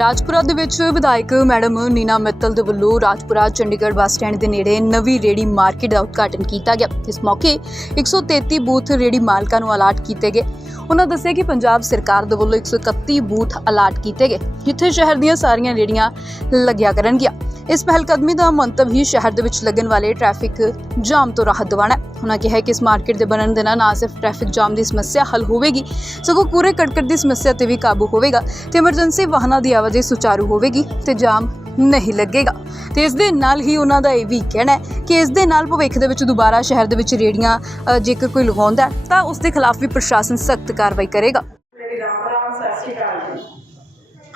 ਰਾਜਪੁਰਾ ਦੇ ਵਿੱਚ ਵਿਧਾਇਕ ਮੈਡਮ ਨੀਨਾ ਮਿੱਤਲ ਦੇ ਵੱਲੋਂ ਰਾਜਪੁਰਾ ਚੰਡੀਗੜ੍ਹ ਬੱਸ ਸਟੈਂਡ ਦੇ ਨੇੜੇ ਨਵੀਂ ਰੇੜੀ ਮਾਰਕੀਟ ਦਾ ਉਦਘਾਟਨ ਕੀਤਾ ਗਿਆ। ਇਸ ਮੌਕੇ 133 ਬੂਥ ਰੇੜੀ ਮਾਲਕਾਂ ਨੂੰ ਅਲਾਟ ਕੀਤੇ ਗਏ। ਉਹਨਾਂ ਦੱਸਿਆ ਕਿ ਪੰਜਾਬ ਸਰਕਾਰ ਦੇ ਵੱਲੋਂ 131 ਬੂਥ ਅਲਾਟ ਕੀਤੇ ਗਏ। ਜਿੱਥੇ ਸ਼ਹਿਰ ਦੀਆਂ ਸਾਰੀਆਂ ਰੇੜੀਆਂ ਲੱਗਿਆ ਕਰਨਗੀਆਂ। ਇਸ ਪਹਿਲਕਦਮੀ ਦਾ ਮੰਤਵ ਹੀ ਸ਼ਹਿਰ ਦੇ ਵਿੱਚ ਲੱਗਣ ਵਾਲੇ ਟ੍ਰੈਫਿਕ ਜਾਮ ਤੋਂ ਰਾਹਤ ਦਿਵਾਉਣਾ ਉਹਨਾਂ ਕਿਹਾ ਕਿ ਇਸ ਮਾਰਕੀਟ ਦੇ ਬਣਨ ਦੇ ਨਾਲ ਨਾ ਸਿਰਫ ਟ੍ਰੈਫਿਕ ਜਾਮ ਦੀ ਸਮੱਸਿਆ ਹੱਲ ਹੋਵੇਗੀ, ਸਗੋਂ ਕੂੜੇ ਕੜਕੜ ਦੀ ਸਮੱਸਿਆ ਤੇ ਵੀ ਕਾਬੂ ਹੋਵੇਗਾ ਤੇ ਐਮਰਜੈਂਸੀ ਵਾਹਨਾਂ ਦੀ ਆਵਾਜਾਈ ਸੁਚਾਰੂ ਹੋਵੇਗੀ ਤੇ ਜਾਮ ਨਹੀਂ ਲੱਗੇਗਾ। ਤੇ ਇਸ ਦੇ ਨਾਲ ਹੀ ਉਹਨਾਂ ਦਾ ਇਹ ਵੀ ਕਹਿਣਾ ਹੈ ਕਿ ਇਸ ਦੇ ਨਾਲ ਭਵਿੱਖ ਦੇ ਵਿੱਚ ਦੁਬਾਰਾ ਸ਼ਹਿਰ ਦੇ ਵਿੱਚ ਰੇੜੀਆਂ ਜੇਕਰ ਕੋਈ ਲਗਾਉਂਦਾ ਹੈ, ਤਾਂ ਉਸ ਦੇ ਖਿਲਾਫ ਵੀ ਪ੍ਰਸ਼ਾਸਨ ਸਖਤ ਕਾਰਵਾਈ ਕਰੇਗਾ।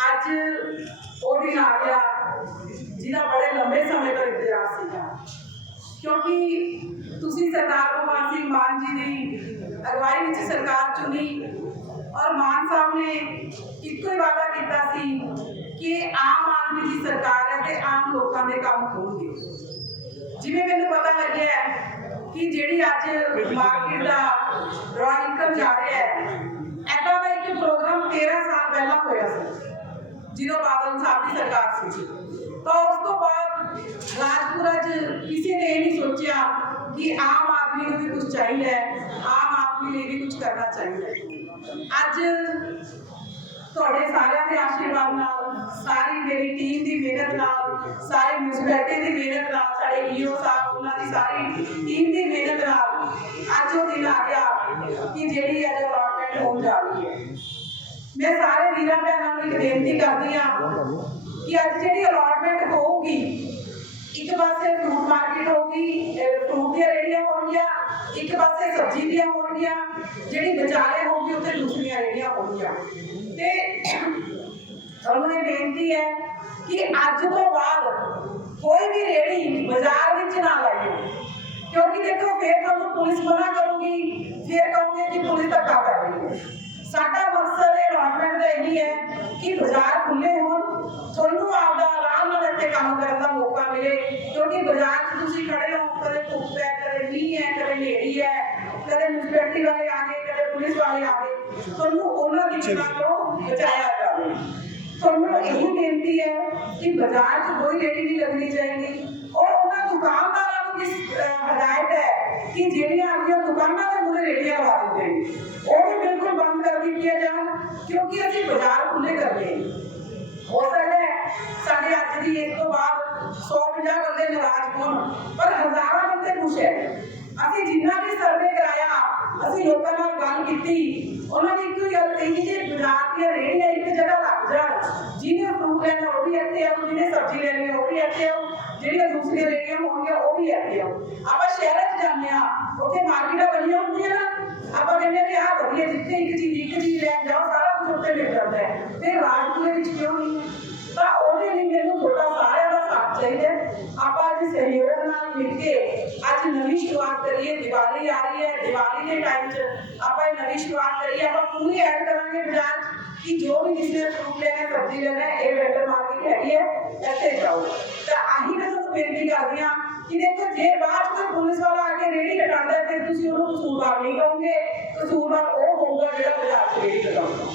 ਅੱਜ ਉਹ ਦਿਨ ਆ ਗਿਆ ਜਿਹਦਾ ਬੜੇ ਲੰਬੇ ਸਮੇਂ ਤੋਂ ਇੰਤਜ਼ਾਰ ਸੀਗਾ। ਕਿਉਂਕਿ ਤੁਸੀਂ ਸਰਦਾਰ ਭਗਵੰਤ ਸਿੰਘ ਮਾਨ ਜੀ ਦੀ ਅਗਵਾਈ ਵਿੱਚ ਸਰਕਾਰ ਚੁਣੀ ਔਰ ਮਾਨ ਸਾਹਿਬ ਨੇ ਇੱਕੋ ਹੀ ਵਾਅਦਾ ਕੀਤਾ ਸੀ ਕਿ ਆਮ ਆਦਮੀ ਦੀ ਸਰਕਾਰ ਹੈ ਤੇ ਆਮ ਲੋਕਾਂ ਦੇ ਕੰਮ ਹੋਣਗੇ ਜਿਵੇਂ ਮੈਨੂੰ ਪਤਾ ਲੱਗਿਆ ਹੈ ਕਿ ਜਿਹੜੀ ਅੱਜ ਮਾਰਕੀਟ ਦਾ ਡਰਾ ਨਿਕਲ ਜਾ ਰਿਹਾ ਹੈ ਐਡਾ ਦਾ ਇੱਕ ਪ੍ਰੋਗਰਾਮ 13 ਸਾਲ ਪਹਿਲਾਂ ਹੋਇਆ ਸੀ ਜਦੋਂ ਬਾਦਲ ਸਾਹਿਬ ਦੀ ਸਰਕਾਰ ਸੀ ਤਾਂ ਨਹੀਂ ਸੋਚਿਆ ਕਿ ਆਮ ਆਦਮੀ ਨੂੰ ਵੀ ਕੁਝ ਚਾਹੀਦਾ ਹੈ ਆਮ ਆਦਮੀ ਲਈ ਵੀ ਕੁਝ ਕਰਨਾ ਚਾਹੀਦਾ ਹੈ ਅੱਜ ਤੁਹਾਡੇ ਸਾਰਿਆਂ ਦੇ ਆਸ਼ੀਰਵਾਦ ਨਾਲ ਸਾਰੀ ਮੇਰੀ ਟੀਮ ਦੀ ਮਿਹਨਤ ਨਾਲ ਸਾਰੇ ਮਿਊਨਿਸਪੈਲਿਟੀ ਦੀ ਮਿਹਨਤ ਨਾਲ ਸਾਡੇ ਈਓ ਸਾਹਿਬ ਉਹਨਾਂ ਦੀ ਸਾਰੀ ਟੀਮ ਦੀ ਮਿਹਨਤ ਨਾਲ ਅੱਜ ਉਹ ਦਿਨ ਆ ਗਿਆ ਕਿ ਜਿਹੜੀ ਅੱਜ ਅਲਾਟਮੈਂਟ ਹੋਣ ਜਾ ਰਹੀ ਹੈ ਮੈਂ ਸਾਰੇ ਵੀਰਾਂ ਭੈਣਾਂ ਨੂੰ ਇੱਕ ਬੇਨਤੀ ਕਰਦੀ ਹਾਂ ਕਿ ਅੱਜ ਜਿਹੜੀ ਅਲਾਟਮੈਂਟ ਹੋਊਗੀ ਇੱਕ ਪਾਸੇ ਫਰੂਟ ਮਾਰਕੀਟ ਹੋਊਗੀ ਫਰੂਟ ਦੀਆਂ ਰੇੜੀਆਂ ਹੋਣਗੀਆਂ ਇੱਕ ਪਾਸੇ ਸਬਜ਼ੀ ਦੀਆਂ ਹੋਣਗੀਆਂ ਜਿਹੜੀ ਵਿਚਾਲੇ ਹੋਊਗੀ ਉੱਥੇ ਦੂਸਰੀਆਂ ਰੇੜੀਆਂ ਹੋਣਗੀਆਂ ਤੇ ਤੁਹਾਨੂੰ ਇਹ ਬੇਨਤੀ ਹੈ ਕਿ ਅੱਜ ਤੋਂ ਬਾਅਦ ਕੋਈ ਵੀ ਰੇੜੀ ਬਾਜ਼ਾਰ ਵਿੱਚ ਨਾ ਲਾਈਓ ਕਿਉਂਕਿ ਦੇਖੋ ਫੇਰ ਤੁਹਾਨੂੰ ਪੁਲਿਸ ਮਨਾ ਕਰੂਗੀ ਫਿਰ ਕਹੋਗੇ ਕਿ ਪੁਲਿਸ ਧੱਕਾ ਕਰ ਰਹੀ ਹੈ ਸਾਡਾ ਮਕਸਦ ਇਹ ਅਲਾਟਮੈਂਟ ਦਾ ਇਹੀ ਹੈ ਕਿ ਬਾਜ਼ਾਰ व्यक्ति वाले आ गए कभी पुलिस वाले आ गए तो उन्होंने अच्छा, दिखना को बचाया जाए तो उन्होंने यही बेनती है कि बाज़ार तो कोई रेडी नहीं लगनी चाहिए। और उन्हें दुकानदार इस हदायत है कि जेडी आपकी दुकान से पूरे रेडिया ला देते हैं और भी बिल्कुल बंद कर दी जाए क्योंकि असि बाज़ार खुले कर रहे हो सकता है साढ़े अज की एक तो बाद सौ पाँह बंदे नाराज़ होन पर हज़ारों बंदे खुश है। असि जिन्ना भी सर्वे कर ਅਸੀਂ ਲੋਕਾਂ ਨਾਲ ਗੱਲ ਕੀਤੀ। ਉਹਨਾਂ ਨੇ ਇੱਕੋ ਗੱਲ ਕਹੀ ਕਿ ਬਾਜ਼ਾਰ ਦੀਆਂ ਰੇਹੜੀਆਂ ਇੱਕ ਜਗ੍ਹਾ ਲੱਗ ਜਾਣ। ਜਿਹਨੇ ਫਰੂਟ ਲੈਣਾ ਉਹ ਵੀ ਇੱਥੇ ਆਉ ਜਿਹਨੇ ਸਬਜ਼ੀ ਲੈਣੀ ਉਹ ਵੀ ਇੱਥੇ ਆਓ। ਜਿਹੜੀਆਂ ਦੂਸਰੀਆਂ ਰੇਹੜੀਆਂ ਹੋਣਗੀਆਂ, ਉਹ ਵੀ ਇੱਥੇ ਆਉ ਆਪਾਂ ਸ਼ਹਿਰਾਂ 'ਚ ਜਾਂਦੇ ਆ ਉੱਥੇ ਮਾਰਕੀਟਾਂ ਬਣੀਆਂ ਹੁੰਦੀਆਂ ਨਾ। ਆਪਾਂ ਕਹਿੰਦੇ ਆ ਆਹ ਵਧੀਆ, ਜਿੱਥੇ ਇੱਕ ਚੀਜ਼ ਇੱਕ ਚੀਜ਼ ਲੈਣ ਜਾਓ, ਸਾਰਾ ਕੁਝ ਉੱਥੇ ਮਿਲ ਜਾਂਦਾ ਹੈ। ਤੇ ਰਾਜਪੁਰੇ ਵਿੱਚ ਕਿਉਂ ਨਹੀਂ? ਤਾਂ ਉਹਦੇ ਲਈ ਦੀਵਾਲੀ ਦੇ ਟਾਈਮ 'ਚ ਆਪਾਂ ਇਹ ਨਵੀਂ ਸ਼ੁਰੂਆਤ ਕਰੀਏ ਆਪਾਂ ਪੂਰੀ ਐਡ ਕਰਾਂਗੇ ਬਾਜ਼ਾਰ 'ਚ ਕਿ ਜੋ ਵੀ ਜਿਸਨੇ ਫਰੂਟ ਲੈਣਾ ਹੈ, ਸਬਜ਼ੀ ਲੈਣਾ ਹੈ, ਇਹ ਵੈਟਰ ਮਾਰਕੀਟ ਹੈਗੀ ਹੈ ਇੱਥੇ ਜਾਓ ਤਾਂ ਆਹੀ ਮੈਂ ਤੁਹਾਨੂੰ ਬੇਨਤੀ ਕਰਦੀ ਹਾਂ ਕਿ ਦੇਖੋ ਜੇ ਬਾਅਦ 'ਚ ਕੋਈ ਪੁਲਿਸ ਵਾਲਾ ਆ ਕੇ ਰੇੜੀ ਕਟਾਉਂਦਾ ਹੈ, ਫਿਰ ਤੁਸੀਂ ਉਹਨੂੰ ਕਸੂਰਵਾਰ ਨਹੀਂ ਕਹੋਗੇ ਕਸੂਰਵਾਰ ਉਹ ਹੋਊਗਾ ਜਿਹੜਾ ਬਾਜ਼ਾਰ 'ਚ ਰੇੜੀ ਕਟਾਉਂਦਾ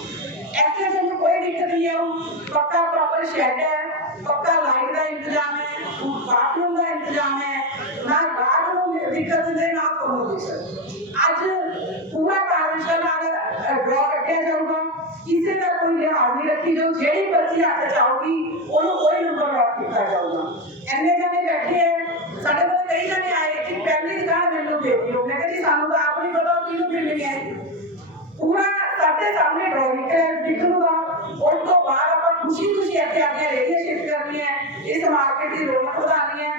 ਇੱਥੇ ਤੁਹਾਨੂੰ ਕੋਈ ਦਿੱਕਤ ਨਹੀਂ ਆਉ ਪੱਕਾ ਪ੍ਰੋਪਰ ਸ਼ੈਡ ਹੈ ਪੱਕਾ ਲਾਈਟ ਦਾ ਇੰਤਜ਼ਾਮ ਹੈ ਬਾਥਰੂਮ ਦਾ ਇੰਤਜ਼ਾਮ ਹੈ ਨਾ ਗਾਹਕ ਨੂੰ ਦਿੱਕਤ ਦੇ ਨਾ ਤੁਹਾਨੂੰ ਦਿੱਕਤ ਲਿਹਾਜ਼ ਨਹੀਂ ਰੱਖੀ ਜਾਊ ਜਿਹੜੀ ਪਰਚੀ ਹੱਥ ਚ ਆਊਗੀ ਉਹਨੂੰ ਕੋਈ ਨੰਬਰ ਰੱਖ ਕੀਤਾ ਜਾਊਗਾ ਐਨੇ ਜਣੇ ਬੈਠੇ ਹੈ ਸਾਡੇ ਕੋਲ ਕਈ ਜਣੇ ਆਏ ਕਿ ਪਹਿਲੀ ਦੁਕਾਨ ਮੈਨੂੰ ਦੇ ਦਿਓ ਮੈਂ ਕਿਹਾ ਜੀ ਸਾਨੂੰ ਤਾਂ ਆਪ ਨਹੀਂ ਪਤਾ ਉਹ ਕਿਹਨੂੰ ਮਿਲਣੀ ਹੈ ਪੂਰਾ ਸਾਡੇ ਸਾਹਮਣੇ ਡਰਾਇੰਗ ਹੈ ਦਿਖੂਗਾ ਉਸ ਤੋਂ ਬਾਅਦ ਆਪਾਂ ਖੁਸ਼ੀ ਖੁਸ਼ੀ ਇੱਥੇ ਆ ਕੇ ਰੇਡੀਓ ਸ਼ਿਫਟ ਕਰਨੀ ਹੈ ਇਸ ਮਾਰਕੀਟ ਦੀ ਰੌਣਕ ਵਧਾਉਣੀ ਹੈ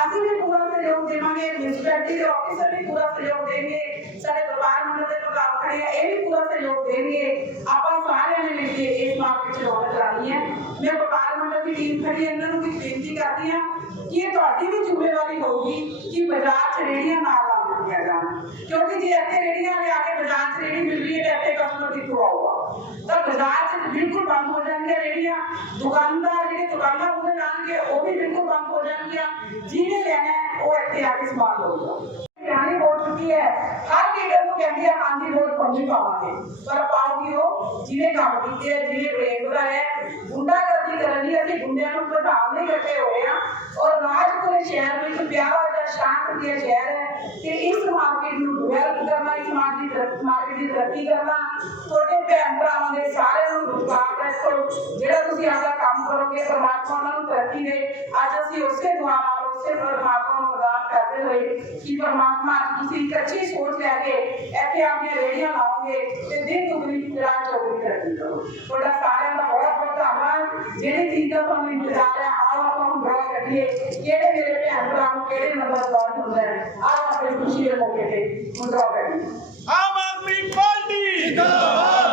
ਅਸੀਂ ਵੀ ਪੂਰਾ ਸਹਿਯੋਗ ਦੇਵਾਂਗੇ ਮਿਊਨਿਸਪੈਲਿਟੀ ਦੇ ਆਫੀਸਰ ਵੀ ਪੂਰਾ ਸਹਿਯੋਗ ਦੇਣਗੇ ਸਾਡੇ ਵਪਾਰ ਮੰਡਲ ਦੇ ਪ੍ਰਧਾਨ ਖੜੇ ਆ ਇਹ ਵੀ ਪੂਰਾ ਸਹਿਯੋਗ ਦੇਣਗੇ ਆਪਾਂ ਸਾਰਿਆਂ ਨੇ ਮਿਲ ਕੇ ਇਸ ਮਾਰਕੀਟ 'ਚ ਰੌਣਕ ਲਾਣੀ ਹੈ ਮੈਂ ਵਪਾਰ ਮੰਡਲ ਦੀ ਟੀਮ ਖੜੀ ਹੈ ਇਹਨਾਂ ਨੂੰ ਵੀ ਬੇਨਤੀ ਕਰਦੀ ਹਾਂ ਕਿ ਇਹ ਤੁਹਾਡੀ ਵੀ ਜ਼ਿੰਮੇਵਾਰੀ ਹੋਊਗੀ ਕਿ ਬਾਜ਼ਾਰ 'ਚ ਰੇੜੀਆਂ ਨਾ ਲਾਉਣੀਆਂ ਜਾਣ ਕਿਉਂਕਿ ਜੇ ਇੱਥੇ ਰੇੜੀਆਂ ਲਿਆ ਕੇ ਬਾਜ਼ਾਰ 'ਚ ਰੇੜੀ ਮਿਲ ਰਹੀ ਹੈ ਤਾਂ ਇੱਥੇ ਕਸਟਮਰ ਕਿੱਥੋਂ ਆਊਗਾ ਤਾਂ ਬਾਜ਼ਾਰ 'ਚ ਬਿਲਕੁਲ ਬੰਦ ਹੋ ਜਾਣਗੀਆਂ ਰੇੜੀਆਂ ਦੁਕਾਨਦਾਰ ਜਿਹੜੇ ਦੁਕਾਨਾਂ ਉਹਦੇ ਲਾਣਗੇ ਉਹ ਵੀ ਬਿਲਕੁਲ ਬੰਦ ਹੋ ਜਾਣਗੀਆਂ ਜਿਹਨੇ ਲੈਣਾ ਹੈ, ਉਹ ਇੱਥੇ ਆ ਕੇ ਸਮਾਨ ਲਊਗਾ ਪੁਰਾਣੀ ਹੈ। ਹਰ ਲੀਡਰ ਨੂੰ ਉਹ ਕਹਿੰਦੇ ਹਾਂਜੀ ਵੋਟ ਤੁਹਾਨੂੰ ਪਾਵਾਂਗੇ। ਪਰ ਪਾਉਗੀ ਉਹ ਜਿਹਨੇ ਕੰਮ ਕੀਤੇ ਆ, ਜਿਹਨੇ ਪ੍ਰੇਮ ਵਧਾਇਆ ਗੁੰਡਾਗਰਦੀ ਕਰਨ ਲਈ ਅਸੀਂ ਗੁੰਡਿਆਂ ਨੂੰ ਪ੍ਰਧਾਨ ਨਹੀਂ ਇਕੱਠੇ ਹੋਏ ਆ ਔਰ ਰਾਜਪੁਰੇ ਸ਼ਹਿਰ ਵਿੱਚ ਪਿਆਰਾ ਜਿਹਾ ਸ਼ਾਂਤ ਜਿਹਾ ਸ਼ਹਿਰ ਹੈ, ਤੇ ਇਸ ਮਾਰਕੀਟ ਨੂੰ ਡਿਵੈਲਪ ਕਰਨਾ, ਇਸ ਮਾਰਕੀਟ ਮਾਰਕੀਟ ਦੀ ਤਰੱਕੀ ਕਰਨਾ, ਤੁਹਾਡੇ ਭੈਣ ਭਰਾਵਾਂ ਦੇ ਸਾਰਿਆਂ ਨੂੰ ਰੁਜ਼ਗਾਰ ਰੱਖੋ ਜਿਹੜਾ ਤੁਸੀਂ ਆਪਦਾ ਕੰਮ ਕਰੋਗੇ, ਪਰਮਾਤਮਾ ਨੂੰ ਤਰੱਕੀ ਦੇ। ਅੱਜ ਅਸੀਂ ਉਸੇ ਦੁਆ से परमात्मा को दान करते हुए कि परमात्मा किसी कच्ची सोच लेके ऐसे आपने रेडिया लाओगे तो दिन दुगनी रात चौगुनी कर दी करो थोड़ा सारे का बहुत बहुत आभार जेने चीज़ का हम इंतज़ार है आओ आप हम दुआ करिए। केड़े मेरे पे भरा को केड़े नंबर लॉट होता है। आप अपनी खुशी के मौके पे दुआ करिए। आम आदमी पार्टी। जिंदाबाद।